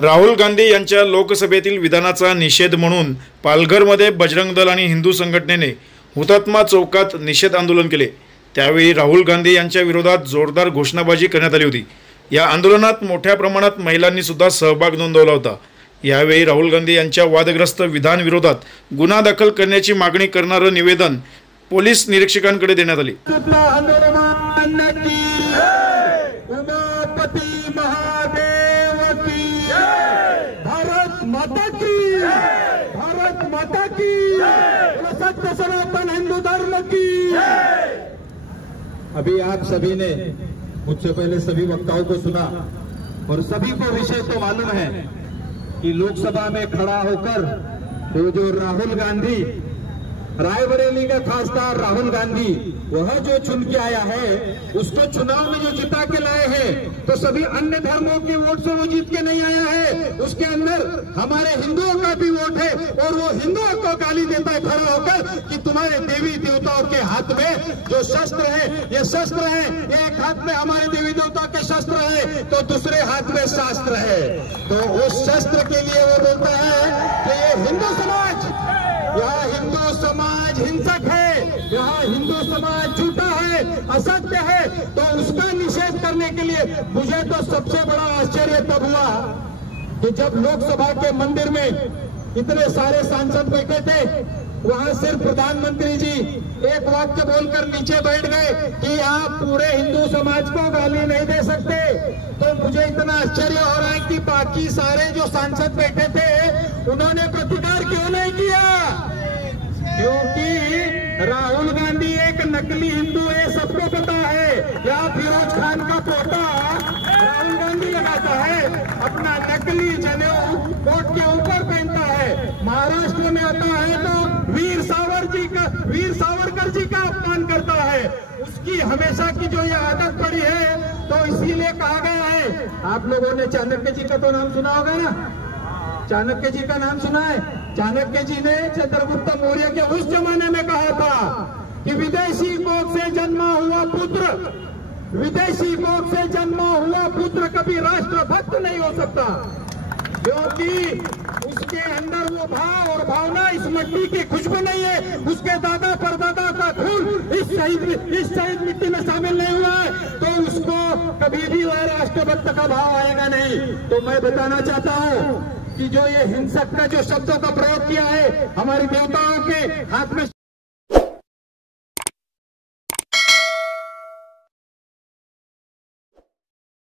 राहुल गांधी यांच्या लोकसभेतील विधानाचा निषेध म्हणून पालघरमध्ये बजरंग दल आणि हिंदू संघटनेने हुतात्मा चौकात निषेध आंदोलन केले। त्यावेळी राहुल गांधी यांच्या विरोधात जोरदार घोषणाबाजी करण्यात आली होती। या आंदोलनात मोठ्या प्रमाणात महिलांनी सुद्धा सहभाग नोंदवला होता। यावेळी राहुल गांधी यांच्या वादग्रस्त विधान विरोधात गुन्हा दाखल करण्याची मागणी करणारे निवेदन पोलीस निरीक्षकांकडे देण्यात आले। माता की सत्य सनातन हिंदू धर्म की। अभी आप सभी ने मुझसे पहले सभी वक्ताओं को सुना और सभी को विषय तो मालूम है कि लोकसभा में खड़ा होकर वो जो राहुल गांधी, रायबरेली का खासदार राहुल गांधी, वह जो चुन के आया है, उसको चुनाव में जो जिता के लाए हैं, तो सभी अन्य धर्मों के वोट से वो जीत के नहीं आया है। उसके अंदर हमारे हिंदुओं का भी वोट है और वो हिंदुओं को गाली देता है खड़ा होकर कि तुम्हारे देवी देवताओं के हाथ में जो शस्त्र है, ये शस्त्र है, एक हाथ में हमारे देवी देवताओं के शस्त्र है तो दूसरे हाथ में शास्त्र है। तो उस शस्त्र के लिए वो बोलता है कि ये हिंदू समाज, यहाँ हिंदू समाज हिंसक है, यहाँ हिंदू समाज झूठा है, असत्य है। तो उसका निषेध करने के लिए मुझे तो सबसे बड़ा आश्चर्य तब हुआ कि जब लोकसभा के मंदिर में इतने सारे सांसद बैठे थे, वहां सिर्फ प्रधानमंत्री जी एक वाक्य बोलकर नीचे बैठ गए कि आप पूरे हिंदू समाज को गाली नहीं दे सकते। तो मुझे इतना आश्चर्य हो रहा है कि बाकी सारे जो सांसद बैठे थे उन्होंने प्रतिकार क्यों नहीं किया? क्योंकि राहुल गांधी एक नकली हिंदू है, सबको पता है। या फिरोज खान का पोता राहुल गांधी लगाता है, अपना नकली जनेऊ कोट के ऊपर पहनता है। महाराष्ट्र में आता है तो वीर सावरकर जी का अपमान करता है। उसकी हमेशा की जो ये आदत पड़ी है, तो इसीलिए कहा गया है। आप लोगों ने चाणक्य जी का तो नाम सुना होगा ना? चाणक्य जी का नाम सुना है? चाणक्य जी ने चंद्रगुप्त मौर्य के उस जमाने में कहा था कि विदेशी कोख से जन्मा हुआ पुत्र कभी राष्ट्रभक्त नहीं हो सकता, क्योंकि उसके अंदर वो भाव और भावना, इस मिट्टी की खुशबू नहीं है। उसके दादा परदादा का खून इस शहीद मिट्टी में शामिल नहीं हुआ है, तो उसको कभी भी वह राष्ट्रभक्त का भाव आएगा नहीं। तो मैं बताना चाहता हूँ कि जो ये हिंसक का जो शब्दों का प्रयोग किया है, हमारे देवताओं के हाथ में